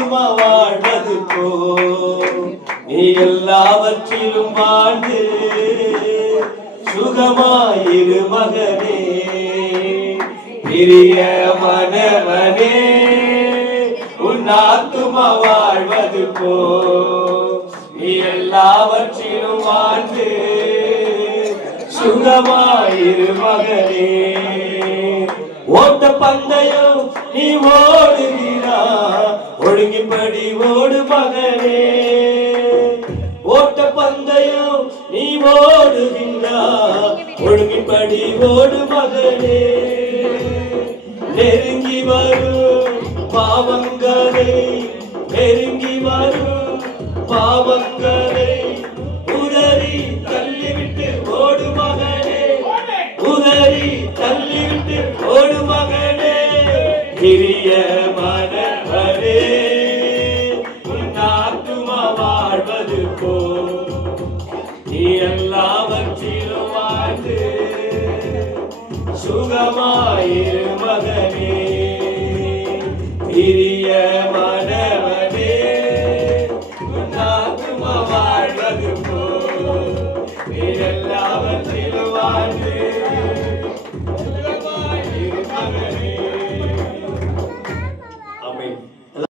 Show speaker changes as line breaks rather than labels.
அம்மா வாழ்வது போ. நீ எல்லாவற்றிலும் வாழ்ந்து சுகமாயிரு மகனே. பிரிய மனவனே உன் ஆத்துமா வாழ்வது போ. நீ எல்லாவற்றிலும் வாழ்ந்து சுகமாயிரு மகனே. ஓட்ட பந்தயம் நீ ஓடுகிறாய். ஓடுகிறா ஒழுங்கிப்படி ஓடு மகனே. ஓட்ட பந்தயம் நீ ஓடுகின்றா. ஒழுங்கிப்படி ஓடு மகனே. நெருங்கி வரும் பாவங்களை நெருங்கி வரும் பாவங்களை. உதறி தள்ளிவிட்டு ஓடு மகனே. உதறி தள்ளிவிட்டு ஓடு மகனே. கிரிய மனவரே நீ எல்லாவற்றிலும் வாழ்ந்து சுகமாயிரு மகனே. பிரிய